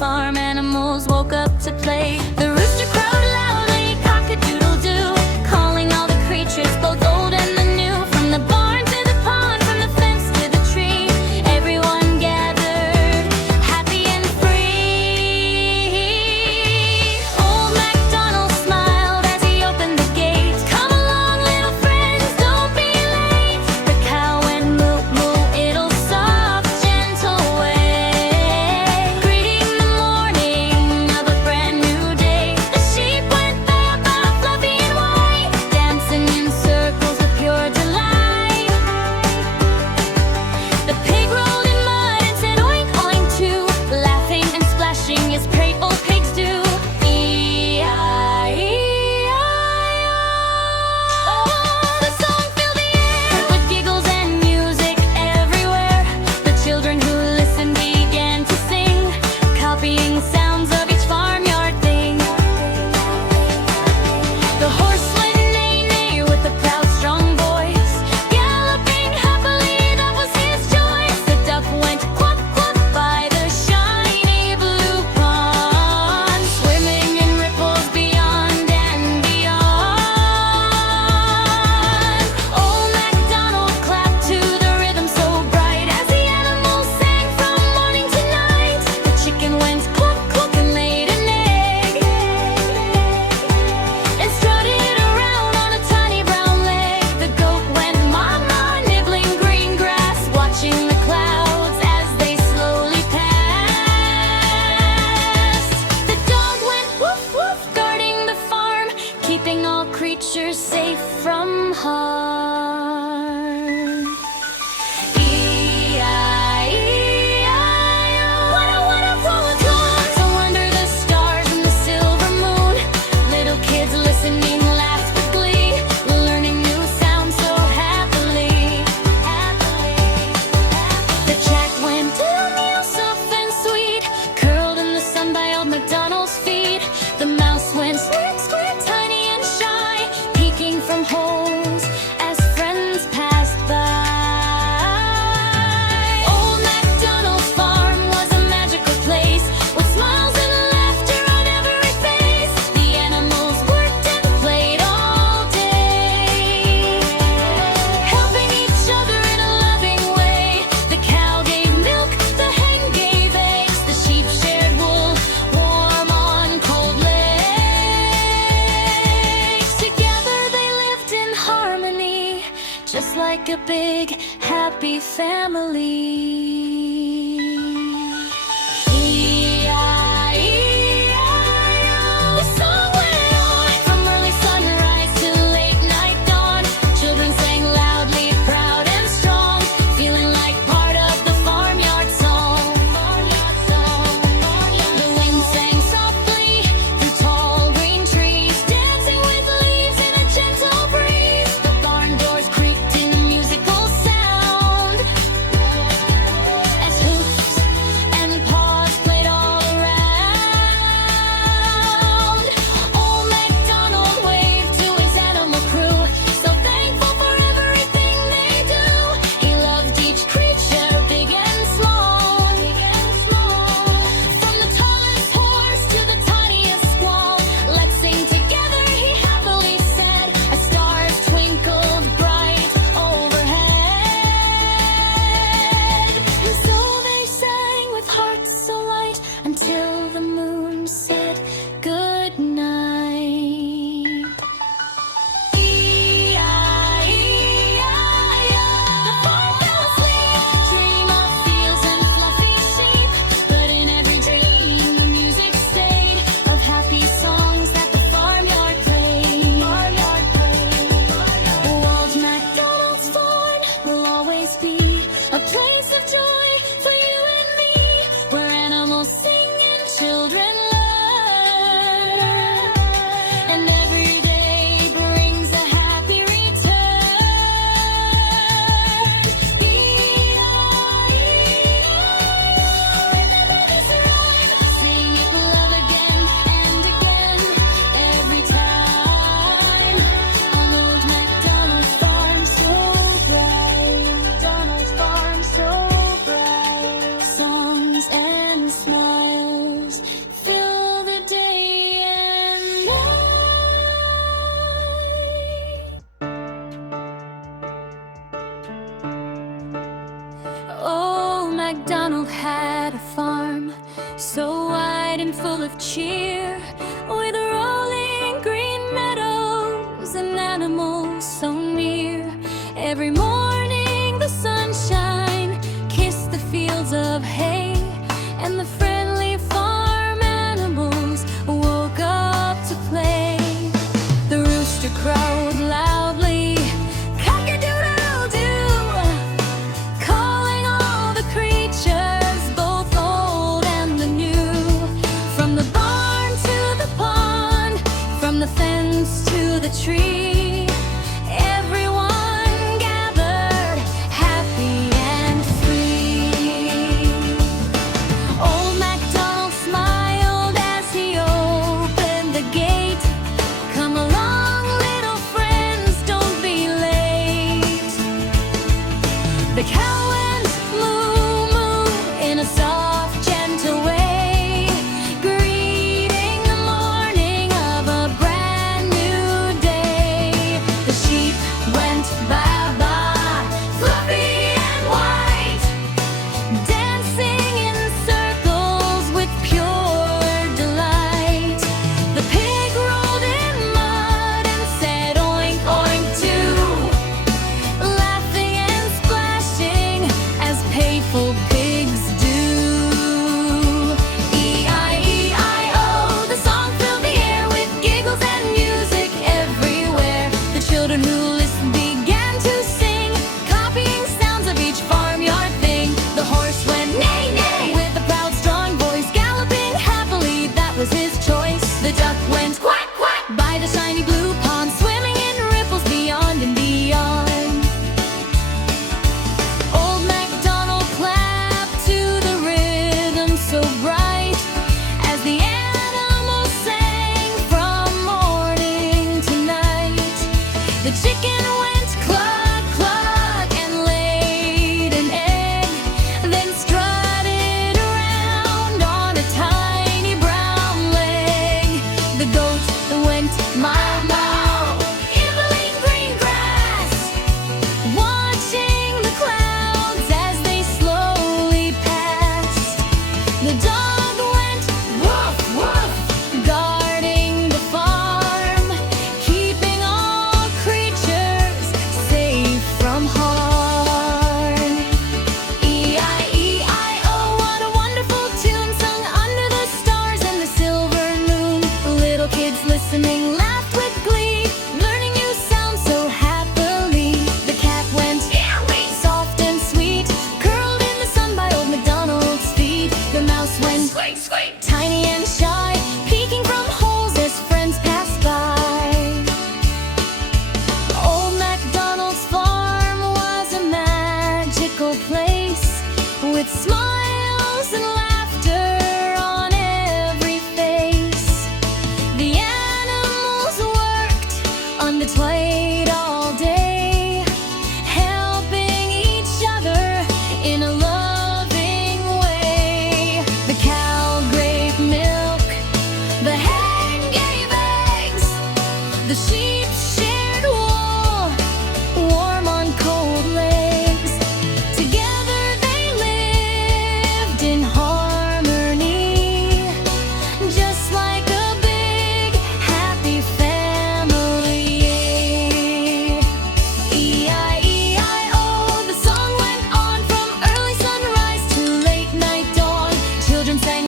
farm animals woke up to play. The rooster crowed loudly, cock-a-doodle-doo, calling all the creatures, both old and the new. From the barn to the pond, from the fence to the tree, everyone gathered, happy and free. Old MacDonald smiled as he opened the gate. Come along, little friends, don't be late. The cow went moo moo, it'll soft, gentle way, greeting the morning of a brand new day. The sheep went ba ba, fluffy and white, dancing in circles with pure delight. The pig rolled in mud and said oink oink too, laughing and splashing as playful pigs do. E-I-E-I-O. The song filled the air with giggles and music everywhere. The children who listened began to sing, copying sounds of each farmyard thing. The horse went neigh-neigh with a proud, strong voice, galloping happily, that was his choice. The duck went quack-quack by the shiny blue pond, swimming in ripples beyond and beyond. Old MacDonald clapped to the rhythm so bright as the animals sang from morning to night. The chicken went cluck-cluck and laid an egg, and strutted around on a tiny brown leg. The goat went ma-ma, nibbling green grass, watching the clouds as they slowly passed. The dog went woof-woof, guarding the farm, keeping all creatures safe from harm. E-I-E-I-O. What a wonderful song, sung under the stars and the silver moon. Little kids listening laughed with glee, learning new sounds so happily. The cat went meow, soft and sweet, curled in the sun by old MacDonald's feet. The mouse went squeak, squeak, tiny and shy, peeking from holes as friends passed by. Old MacDonald's farm was a magical place, with smiles and laughter on every face. The animals worked and played all day, helping each other in a loving way. The cow gave milk, the hen gave eggs, the sheep shared wool, warm on cold legs. Together they lived in harmony, just like a big, happy family. E-I-E-I-O. The song went on from early sunrise to late night dawn. Children sang loudly, proud and strong, feeling like part of the farmyard song. The wind sang softly through tall green trees, dancing with leaves in a gentle breeze. The barn doors creaked in a musical sound. bright and full of cheer, with rolling green meadows and animals so near. Every morning the sunshine kissed the fields of hay, and the friendly farm animals woke up to play. The rooster crowed loudly, cock-a-doodle-doo, calling all the creatures, both old and the new. From the barn to the pond, from the fence to the tree, everyone gathered happy and free. Old MacDonald smiled as he opened the gate. Come along, little friends, don't be late. The cow went moo moo in a soft, gentle way, greeting the morning of a brand new day. The sheep went baa baa, fluffy and white, dancing in circles with pure delight. The pig rolled in mud and said oink oink too, laughing and splashing as playful pigs do. E-I-E-I-O, the song filled the air with giggles and music everywhere. The children who listened began to sing, copying sounds of each farmyard thing. The horse went neigh neigh with a proud strong voice, galloping happily, that was his choice. The duck went quack quack by the shiny blue pond, swimming in ripples beyond and beyond. Old MacDonald clapped to the rhythm so bright, as the animals sang from morning to night. The chicken went cluck cluck and laid an egg, then strutted around on a tiny brown leg. The goat went meow meow, nibbling green grass, watching the clouds as they slowly passed. The dog went woof woof, guarding the farm, keeping all creatures safe from harm. E-I-E-I-O, what a wonderful tune sung under the stars and the silver moon. Little kids listening laughed with glee, learning new sounds so happily. The cat went meow, soft and sweet, curled in the sun by old MacDonald's feet. The mouse went squeak squeak, tiny and